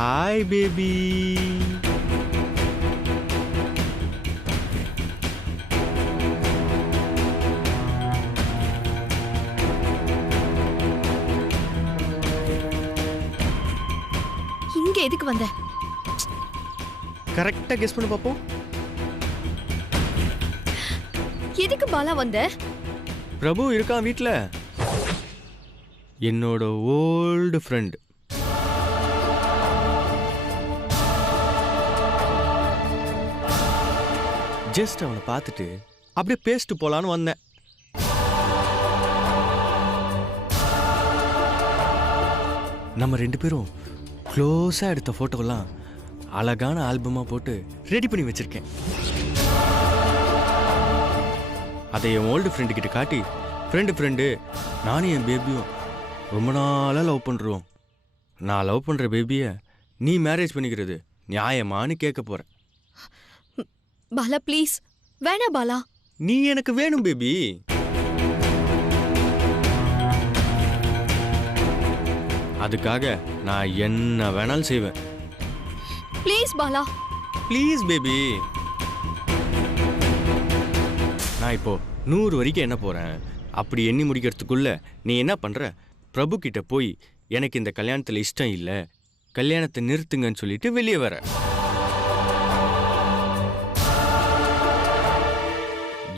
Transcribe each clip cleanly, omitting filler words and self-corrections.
Hi baby. இங்க எதுக்கு வந்த? கரெக்டா கெஸ் பண்ணு பாப்போம். எதுக்கு பாலா வந்த? பிரபு இருக்கான் வீட்ல. என்னோட ஓல்டு ஃப்ரெண்ட். ஜஸ்ட் அவனை பார்த்துட்டு அப்படியே பேசிட்டு போலான்னு வந்தேன். நம்ம 2 பேரும் க்ளோஸா எடுத்த போட்டோலாம் அழகான ஆல்பமா போட்டு ரெடி பண்ணி வச்சிருக்கேன். அதை என் ஓல்டு ஃப்ரெண்டு கிட்ட காட்டி, ஃப்ரெண்டு நானும் என் பேபியும் ரொம்ப நாளாக லவ் பண்ணுறோம். நான் லவ் பண்ணுற பேபியை நீ மேரேஜ் பண்ணிக்கிறது நியாயமானு கேட்க போகிறேன். பாலா ப்ளீஸ், வேணா பாலா. நீ எனக்கு வேணும் பேபி. அதுக்காக நான் என்ன வேணாலும் செய்வேன். ப்ளீஸ் பாலா. Please baby. நான் இப்போ 100 வரைக்கும் என்ன போகிறேன். அப்படி எண்ணி முடிக்கிறதுக்குள்ள நீ என்ன பண்ணுற, பிரபு கிட்ட போய் எனக்கு இந்த கல்யாணத்தில் இஷ்டம் இல்லை, கல்யாணத்தை நிறுத்துங்கன்னு சொல்லிட்டு வெளியே வர.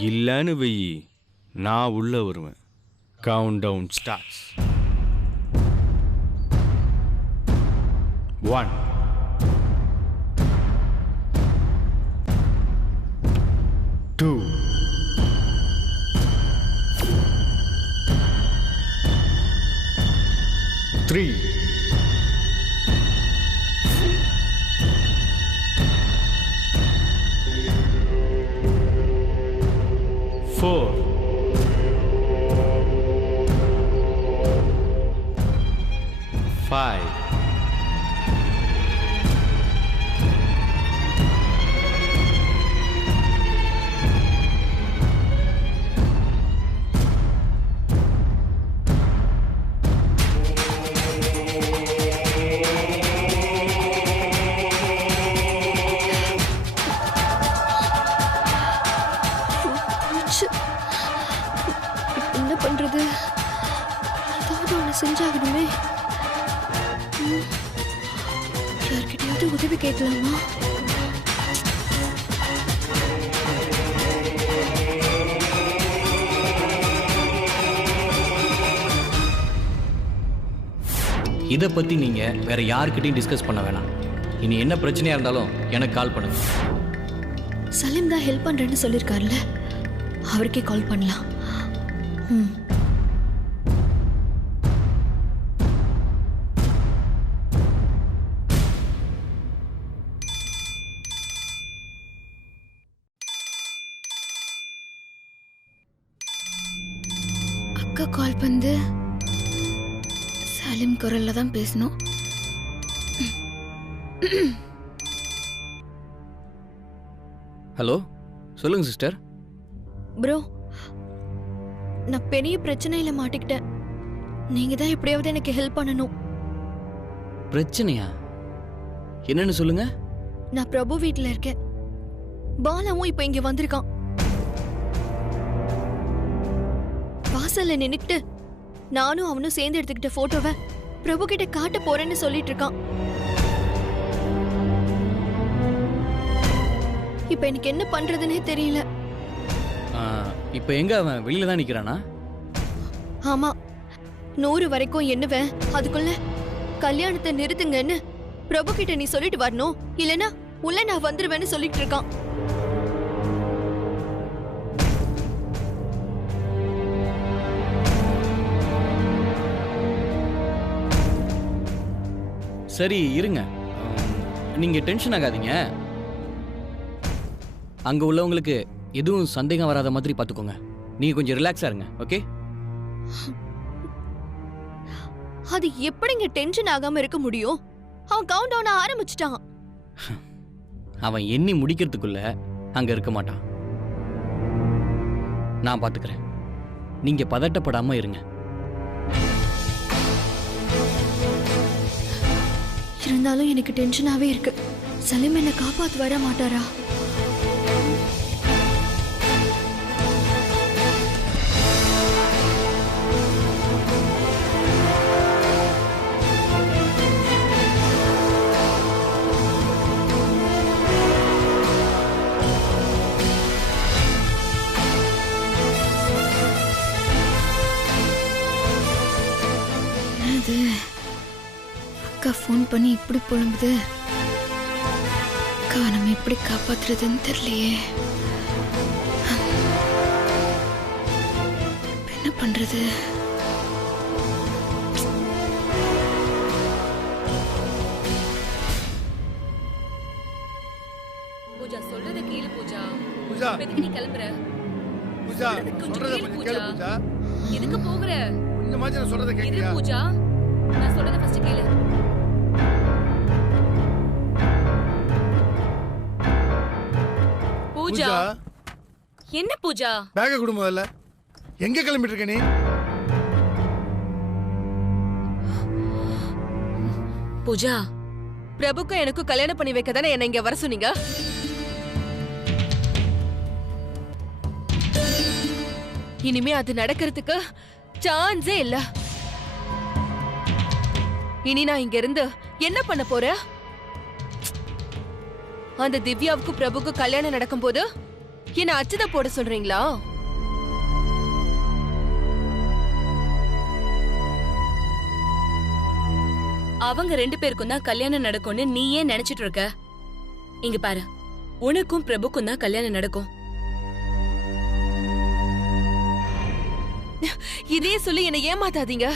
இல்லைன்னு வெயி, நான் உள்ள வருவேன். Count down starts. 1 2 3 4 5 என்ன பண்றது? ஏதாவது ஒண்ணு செஞ்சாகணுமே. யார்கிட்டயாவது உதவி கேட்கலாமா? இதை பற்றி நீங்கள் வேற யாருக்கிட்டையும் டிஸ்கஸ் பண்ண வேணாம். இனி என்ன பிரச்சனையாக இருந்தாலும் எனக்கு கால் பண்ணுங்க. சலீம் தான் ஹெல்ப் பண்றேன்னு சொல்லியிருக்காருல்ல, அவருக்கே கால் பண்ணலாம். அக்கா கால் பண்ணு. சலீம் குரல்ல தான் பேசணும். ஹலோ, சொல்லுங்க சிஸ்டர். ப்ரோ, நான் பெரிய பிரச்சனையில மாட்டிக்கிட்டேன். நீங்க தான் எப்படியாவது எனக்கு ஹெல்ப் பண்ணணும். பிரச்சனையா? என்னன்னு சொல்லுங்க. நான் பிரபு வீட்ல இருக்கேன். பாலாவும் இப்ப இங்க வந்திருக்கான். வாசல்ல நின்னுக்கிட்டு நானும் அவனும் சேர்ந்து எடுத்துக்கிட்ட போட்டோவை பிரபு கிட்ட காட்ட போறேன்னு சொல்லிட்டு இருக்கான். இப்ப எனக்கு என்ன பண்றதுன்னே தெரியல. இப்போ எங்க அவன் வெளியில தான் நிக்கிறானா? ஆமா, 100 வரைக்கும் எண்ணுவேன். அதுக்குள்ள கல்யாணத்தை நிறுத்துங்கன்னு பிரபு கிட்ட நீ சொல்லிட்டு வரணும், இல்லனா உள்ள நான் வந்துருவேன்னு சொல்லிட்டு இருக்கான். சரி இருங்க, நீங்க டென்ஷன் ஆகாதீங்க. அங்க உள்ளவங்களுக்கு எதுவும் சந்தேகம் வராத மாதிரி பாத்துக்கோங்க. நீங்க கொஞ்சம் ரிலாக்ஸா இருங்க. ஓகே? அது எப்படிங்க டென்ஷன் ஆகாம இருக்க முடியும்? அவன் கவுண்ட் டவுன் ஆரம்பிச்சிட்டான். அவன் எண்ணி முடிக்கிறதுக்குள்ள அங்க இருக்க மாட்டான். நான் பாத்துக்கிறேன். நீங்க பதட்டப்படாம இருங்க. இருந்தாலும் எனக்கு டென்ஷனாவே இருக்கு. சலீம் என்ன காப்பாத்து வர மாட்டாரா? அக்கா ஃபோன் பண்ணி இப்படி புலம்புது. அக்கா நம்ம எப்படி காப்பாத்துறதுன்னு தெரியலையே. என்ன பண்றது? பூஜா சொல்றத கேளு பூஜா. பூஜா எதுக்கு நீ கிளம்புற? பூஜா கொஞ்சம் சொல்றத கேளு கொஞ்சம் கேளு பூஜா. எதுக்கு போகுற? இந்த மாதிரி நான் சொல்றத இரு கேக்குறியா? பூஜா, நான் சொல்றத ஃபர்ஸ்ட் கேளு. பூஜா, பூஜா என்ன பூஜா? பேக்க கொடு முதல்ல. எங்க கிளம்பிட்டு இருக்க நீ? பூஜா, பிரபுக்கு எனக்கு கல்யாணம் பண்ணி வைக்க தானே என்ன இங்க வர சொன்னீங்க? இனிமே அது நடக்கிறதுக்கு சான்ஸே இல்ல. இனி நான் இங்க இருந்து என்ன பண்ண போறேன்? அந்த திவ்யாவுக்கு பிரபுக்கு கல்யாணம் நடக்கும்போது என்ன அச்சத போட சொல்றீங்களா? அவங்க 2 பேருக்கும் தான் கல்யாணம் நடக்கும்னு நீ ஏன் நினைச்சிட்டு இருக்க? இங்க பாரு, உனக்கும் பிரபுக்கும் தான் கல்யாணம் நடக்கும். இதே சொல்லி என்ன ஏமாத்தாதீங்க.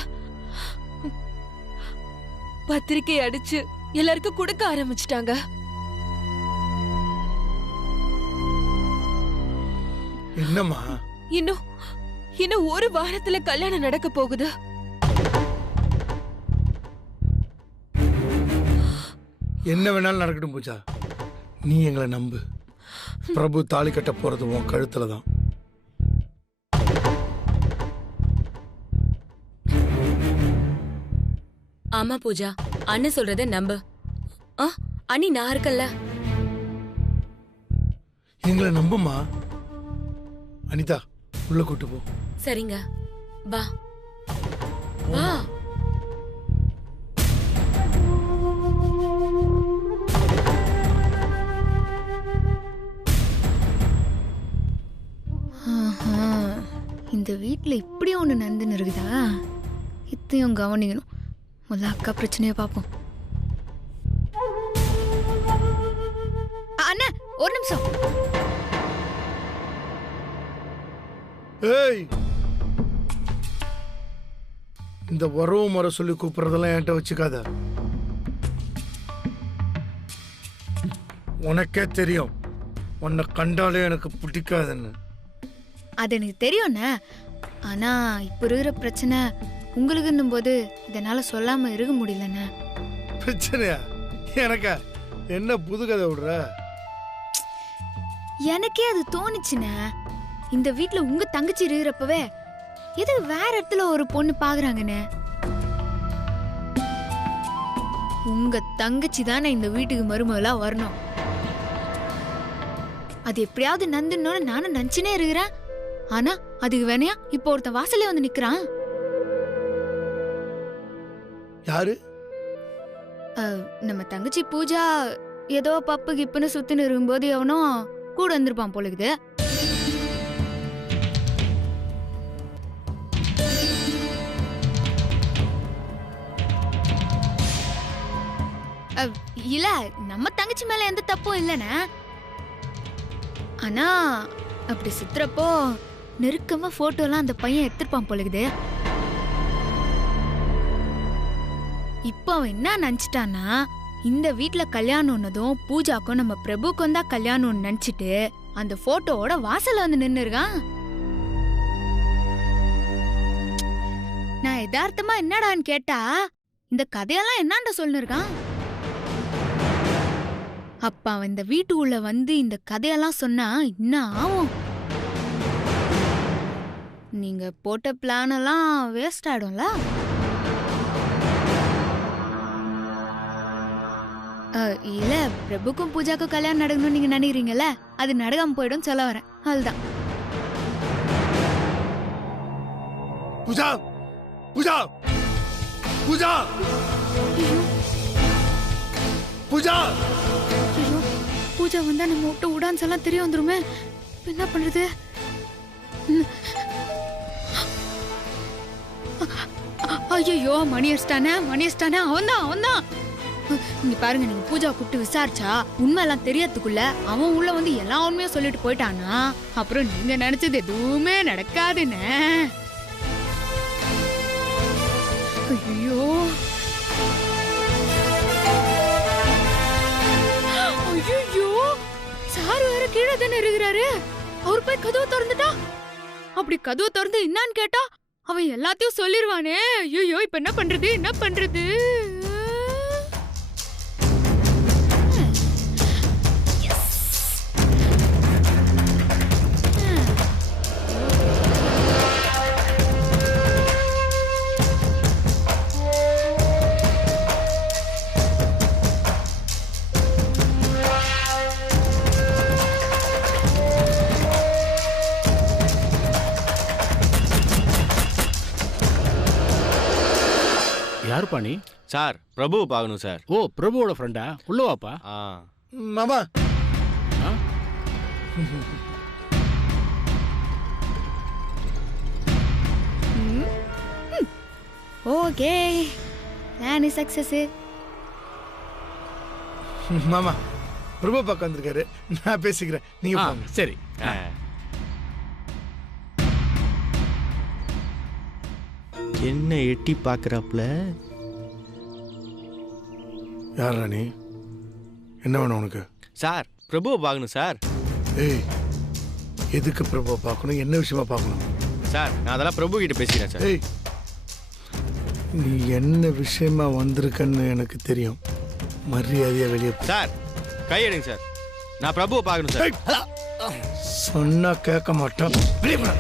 பத்திரிக்கை அடிச்சு எல்லாருக்கும் கொடுக்க ஆரம்பிச்சிட்டாங்க. என்னம்மா? இன்னும் ஒரு வாரத்துல கல்யாணம் நடக்க போகுது. என்ன வேணாலும் நடக்கட்டும் பூஜா. நீ எங்களை நம்பு. பிரபு தாலி கட்ட போறது உன் கழுத்துல தான். ஆமா பூஜா, அண்ணன் சொல்றத நம்பு. அண்ணி நான் இருக்கல்ல. எங்களை நம்புமா. அனிதா உள்ள கூட்டு போ. சரிங்க, வா வா. இந்த வீட்டுல இப்படி ஒண்ணு நடந்துன்னு இருக்குதா? இத்தையும் கவனிக்கணும். முதல்ல அக்கா பிரச்சனைய பாப்போம். அண்ணா ஒரு நிமிஷம். ஏய், இந்த உறவு முறை சொல்லி கூப்பிடுறதெல்லாம் என்கிட்ட வச்சுக்காத. உனக்கே தெரியும் உன்னை கண்டாலே எனக்கு பிடிக்காதுன்னு. அது எனக்கு தெரியும்ண்ணே. ஆனா இப்ப இருக்கிற பிரச்சனை உங்களுக்குன்னும் போது இதனால சொல்லாம இருக்க முடியலண்ணே. பிரச்சனையா? எனக்கா? என்ன புது கதை விடுற? எனக்கே அது தோணுச்சுண்ணே. இந்த வீட்டுல உங்க தங்கச்சி இருக்கிறப்பவே எது வேற இடத்துல ஒரு பொண்ணு பாக்குறாங்கண்ணே. உங்க தங்கச்சி தானே இந்த வீட்டுக்கு மருமகளா வரணும். அது எப்படியாவது நந்துன்னு நானும் நினைச்சுனே இருக்கிறேன். ஆனா அதுக்கு வேணையா இப்ப ஒருத்தன் வாசல்ல வந்து நிக்கிறான். யாரு? நம்ம தங்கச்சி பூஜா ஏதோ பப்பு கிப்புன்னு சுத்தின்னு இருக்கும்போது எவனோ கூட வந்திருப்பான் போலுக்குது. இல்ல நம்ம தங்கச்சி மேல எந்த தப்பும் இல்லைண்ணே. ஆனா அப்படி சுத்துறப்போ நெருக்கமா போட்டோலாம் அந்த பையன் எடுத்திருப்பான் போலுக்குது. இப்போ அவன் என்ன நினைச்சிட்டான்னா, இந்த வீட்டுல கல்யாணம்னதும் பூஜாக்கும் நம்ம பிரபுக்கும் தான் கல்யாணம்னு நினைச்சிட்டு அந்த போட்டோவோட வாசல்ல வந்து நின்னு இருக்கான். நான் யதார்த்தமா என்னடான்னு கேட்டா இந்த கதையெல்லாம் என்னாண்ட சொல்லிருக்கான். அப்ப அவன் இந்த வீட்டு உள்ள வந்து இந்த கதையெல்லாம் சொன்னா என்ன ஆகும்? நீங்க போட்ட பிளான் எல்லாம் வேஸ்ட் ஆயிடும்ல. இல்ல பிரபுக்கும் பூஜாக்கும் கல்யாணம் நடக்கணும்னு நீங்க நினைக்கிறீங்கல்ல, அது நடக்காம போயிடும் சொல்ல வரேன். அதுதான். பூஜா பூஜா பூஜா பூஜா ஐயோ, பூஜா வந்தா நம்ம விட்டு உடான்ஸ் எல்லாம் தெரிய வந்துருமே. இப்ப என்ன பண்றது? ஐயோ, மணி அடிச்சிட்டானே. அவன்தான். இங்க பாருங்க, நீங்க பூஜா கூப்பிட்டு விசாரிச்சா உண்மை எல்லாம் தெரியறதுக்குள்ள அவன் உள்ள வந்து எல்லா உண்மையும் சொல்லிட்டு போயிட்டானா அப்புறம் நீங்க நினைச்சது எதுவுமே நடக்காதுன்னு. ஐயோ ஐயோ, சார் வேற கீழே தானே இருக்கிறாரு. அவர் போய் கதவை திறந்துட்டா, அப்படி கதவை திறந்து என்னான்னு கேட்டா அவன் எல்லாத்தையும் சொல்லிருவானே. ஐயோ, இப்ப என்ன பண்றது? யாருப்பா நீ? சார் பிரபுவை பார்க்கணும் சார். ஓ, பிரபுவோட ஃப்ரெண்டா? உள்ள வாப்பா. மாமா. Okay, plan success. மாமா பிரபு பார்க்க வந்திருக்காரு, நான் பேசிக்கிறேன், நீங்க போங்க. சரி. என்ன எட்டி பார்க்குறாப்புல? யார் ராணி? என்ன வேணும் உனக்கு? சார் பிரபுவை பார்க்கணும் சார். ஏய், எதுக்கு பிரபுவை பார்க்கணும்? என்ன விஷயமா பார்க்கணும்? சார் நான் அதெல்லாம் பிரபு கிட்ட பேசிக்கிறேன் சார். ஏய், நீ என்ன விஷயமா வந்திருக்கன்னு எனக்கு தெரியும். மரியாதையா வெளியே போ. சார் கையெடுங்க சார், நான் பிரபுவை பார்க்கணும் சார். சொன்னா கேட்க மாட்டோம், வெளியே போட.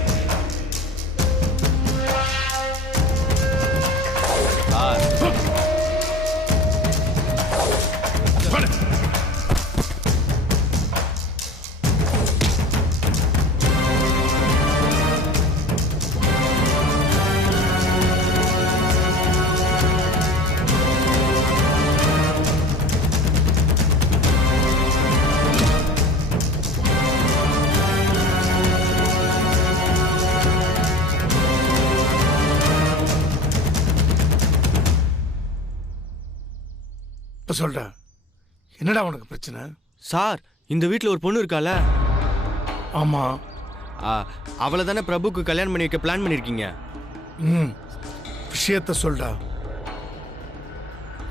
இப்ப சொல்ற, என்னடா உனக்கு பிரச்சனை? சார் இந்த வீட்டில் ஒரு பொண்ணு இருக்கால? ஆமா. அவளை தானே பிரபுக்கு கல்யாணம் பண்ணி வைக்க பிளான் பண்ணிருக்கீங்க. விஷயத்த சொல்டா.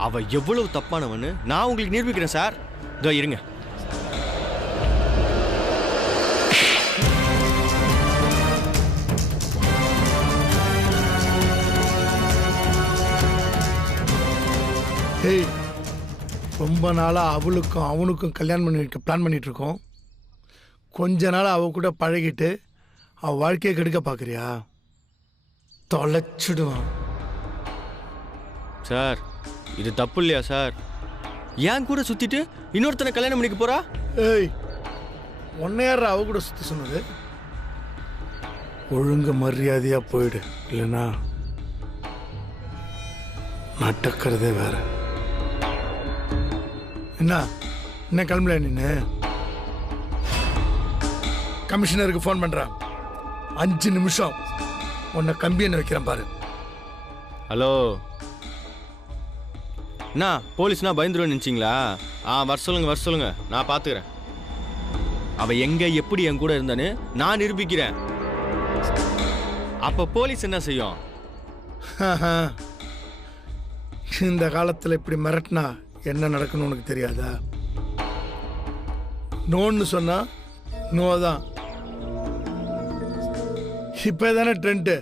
அவ எவ்வளவு தப்பானவன்னு நான் உங்களுக்கு நிரூபிக்கிறேன் சார். இதோ இருங்க. ஏய், ரொம்ப நாளாக அவளுக்கும் அவனுக்கும் கல்யாணம் பண்ணி வைக்க பிளான் பண்ணிட்டு இருக்கோம். கொஞ்ச நாள் அவ கூட பழகிட்டு அவள் வாழ்க்கையை கெடுக்க பார்க்குறியா? தொலைச்சிடுவான். சார் இது தப்பு இல்லையா சார்? ஏன் கூட சுத்திட்டு இன்னொருத்தனை கல்யாணம் பண்ணிக்க போறா? ஏய், ஒன்னையார அவ கூட சுத்த சொன்னது? ஒழுங்கு மரியாதையா போயிடு, இல்லைன்னா நடக்கிறதே வேற. என்ன கிளம்பல? நின்று கமிஷனருக்கு ஃபோன் பண்றேன். 5 நிமிஷம் உன்னை கம்பி என்ன வைக்கிறேன் பாரு. ஹலோ, என்ன போலீஸ்னா பயந்துருவேன் நினச்சிங்களா? வர சொல்லுங்க, நான் பார்த்துக்கிறேன். அவ எங்க எப்படி என் கூட இருந்தான்னு நான் நிரூபிக்கிறேன். அப்ப போலீஸ் என்ன செய்யும்? இந்த காலத்தில் இப்படி மிரட்டினா என்ன நடக்கணும்னு உனக்கு தெரியாதா? நோன்னு சொன்னா நோ தான். இப்போ தானே ட்ரெண்டு,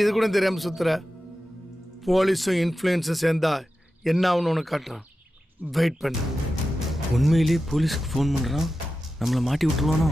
இது கூட தெரியாமல் சுத்துற. போலீஸும் இன்ஃப்ளூயன்ஸும் சேர்ந்தா என்ன ஆகுன்னு உனக்கு காட்டுறான். வெயிட் பண்ணு. உண்மையிலேயே போலீஸ்க்கு ஃபோன் பண்ணுறான், நம்மளை மாட்டி விட்டுருவானோ?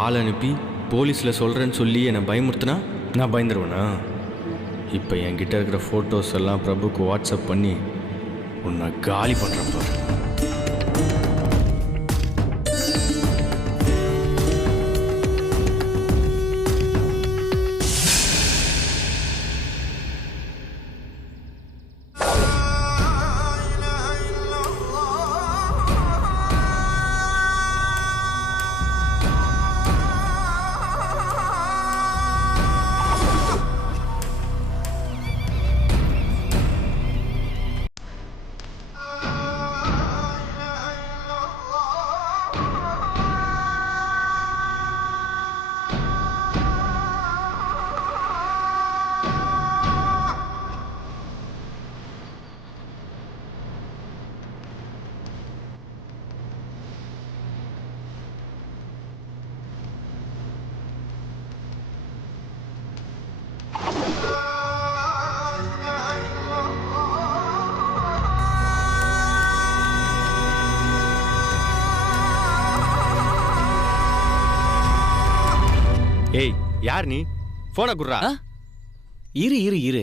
ஆள் அனுப்பி போலீஸில் சொல்கிறேன்னு சொல்லி என்னை பயமுறுத்தினா நான் பயந்துருவேனா? இப்போ என்கிட்ட இருக்கிற ஃபோட்டோஸ் எல்லாம் பிரபுக்கு வாட்ஸ்அப் பண்ணி உன்னை காலி பண்ணுறப்போ. ஏய், யார் நீ? போனை குடுறா. இரு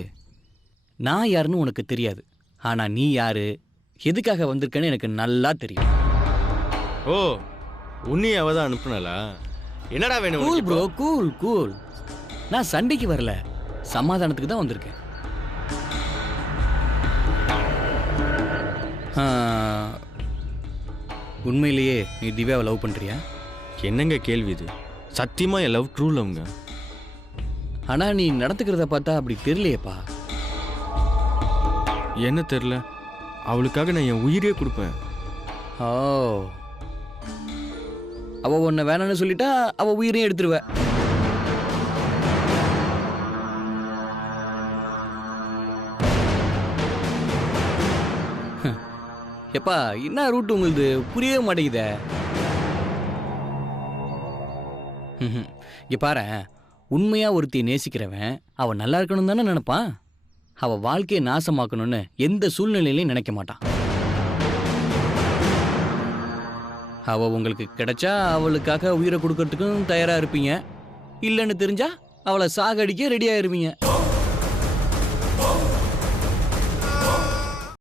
நான் யாருன்னு உனக்கு தெரியாது. ஆனா நீ யாரு, எதுக்காக வந்திருக்கன்னு எனக்கு நல்லா தெரியும். ஓ, உன்னையும் அவ தான் அனுப்புனலா? என்னடா வேணும் கூல் உனக்கு ப்ரோ, இப்போ? கூல். நான் சண்டைக்கு வரல, சமாதானத்துக்கு தான் வந்திருக்கேன். உண்மையிலேயே நீ திவ்யாவை லவ் பண்றியா? என்னங்க கேள்வி இது? சத்தியமா என் லவ் ட்ரூ லவ்ங்க. ஆனா நீ நடத்துக்கிறத பார்த்தா அப்படி தெரியலையேப்பா. என்ன தெரியல, அவளுக்காக நான் என் உயிரே கொடுப்பேன். ஓ, அவ உன்னை வேணான்னு சொல்லிட்டா அவ உயிரையும் எடுத்துருவ. எப்பா, என்ன ரூட் உங்களுது புரியவே மாட்டேங்குதே. இங்க பாரு, உண்மையா ஒருத்தி நேசிக்கிறவன் அவன் நல்லா இருக்கணும் தானே நினைப்பான். அவ வாழ்க்கையை நாசமாக்கணும்னு எந்த சூழ்நிலையிலையும் நினைக்க மாட்டான். அவ உங்களுக்கு கிடைச்சா அவளுக்காக உயிரை கொடுக்கறதுக்கும் தயாரா இருப்பீங்க. இல்லைன்னு தெரிஞ்சா அவளை சாகடிக்க ரெடியா இருப்பீங்க.